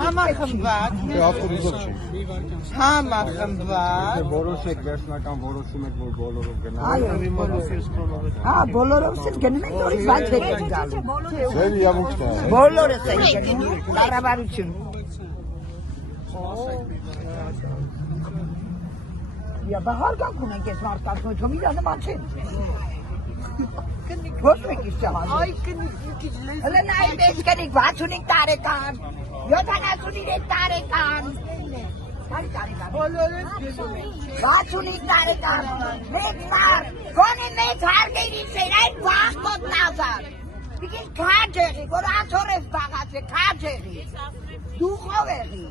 Համախմբված։ Ավտոբուսով չի։ Համախմբված։ Որոշեք վերջնական որոշում եք, որ բոլորով գնալ։ Հա, բոլորով էլ գնում ենք, որից բայց հետ ենք գալու։ Ձեր իրավունքն է։ Բոլորս ենք գնում, կառավարություն։ Յա բահարգանք ունենք այս մարդկանց մեջ, որ իրա նման չեն։ Ոչ մեկ իշ ճահան։ Այ կնիկ լեզ։ Հələ նայ մեծ կնիկ 65 տարեկան, 73 տարեկան։ Քանի տարեկան։ Բոլորս գնում ենք։ 65 տարեկան։ Մեծ մարդ, գոնե մեծ հարգերից էր այդ վախկոտն ազար։ Պիտի քաջ եղի, որ ացոր ես բաղաց է, քաջ եղի։ Դուխով եղի։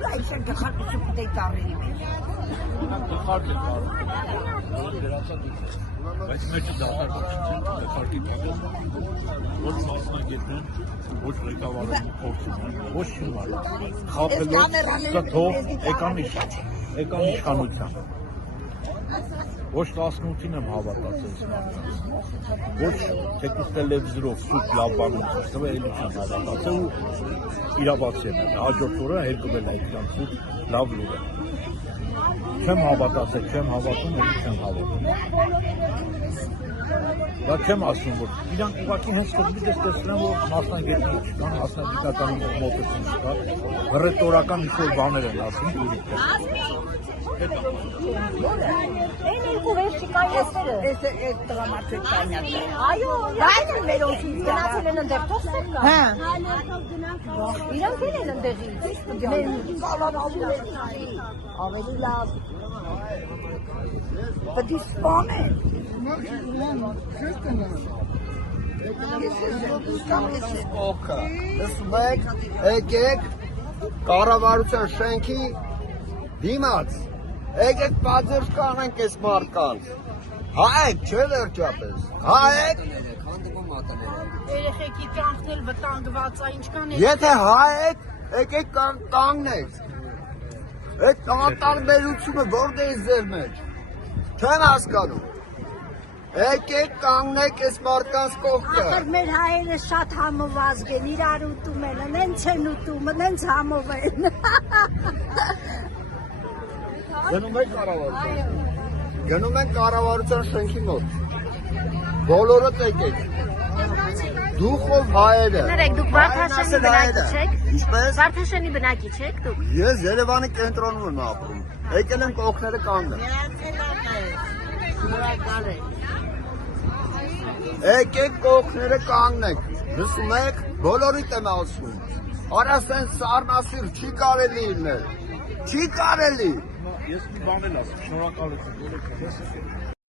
Ուրա իչեն գխարկություն պտեի տարերի մեջ։ Գխարկ է կարում, բայց մեջը դատարկություն գխարկի պատով, ոչ մասնագետն, ոչ ղեկավարում փորձում, ոչ շիմարը, խապելով կթով եկան իշխանության, ոչ 18-ին եմ հավատացել ոչ թեկուզ տելևիզորով սուտ լավ բանում խոստով էլիքան հավատացել ու իրավացել է, հաջորդ օրը հերկվել այդքան սուտ լավ լուր է։ Չեմ հավատացել, չեմ հավատում, էլի չեմ հավատում։ Դա չեմ ասում, որ իրանք ուղղակի հենց կզմից ես տեսնեմ, որ մասնագետներ չկան, մասնագիտական մոտեցում չկա, հռետորական ինչ-որ բաներ են ասում, ուրիք է։ Են երկու վերջի կանյասները։ Այս տղամարդիկ կանյասները։ Այո, Բայց են մեր օֆիսը։ գնացել են ընդեղ թողնել կա։ Հա։ Իրանք են ընդեղից։ Ավելի լավ։ Պետք է սպանեն։ Լսում եք, եկեք կառավարության շենքի դիմաց, եկեք պատժ կանենք այս մարդկանց, հայեք չէ վերջապես, հայեք, Երեխեքի կանքնել վտանգված է, ինչքան է։ եթե հայեք, եկեք կանգնեք, այդ տարբերությունը որտե՞ղ է ձեր մեջ, չեմ հասկանում, եկեք կանգնեք այս մարդկանց կողքը։ Ախր մեր հայերը շատ համոզված են, իրար ուտում են, նենց են ուտում, նենց համով են։ Գնում եք կառավարության, գնում եք կառավարության շենքի մոտ, բոլորը եկեք, դուխով հայերը։ Ներեք, դուք Վարդաշենի բնակիչ եք։ Ինչպես։ Վարդաշենի բնակիչ եք դուք։ Ես Երևանի կենտրոնում եմ ապրում, եկել եմ կողքները կանգնել։ Եկեք կողքները կանգնեք, լսում եք, բոլորիդ եմ ասում, արա սեն սառնասիր չի կարելի լինել, չի կարելի։ Ես մի բան էլ ասում, շնորհակալություն։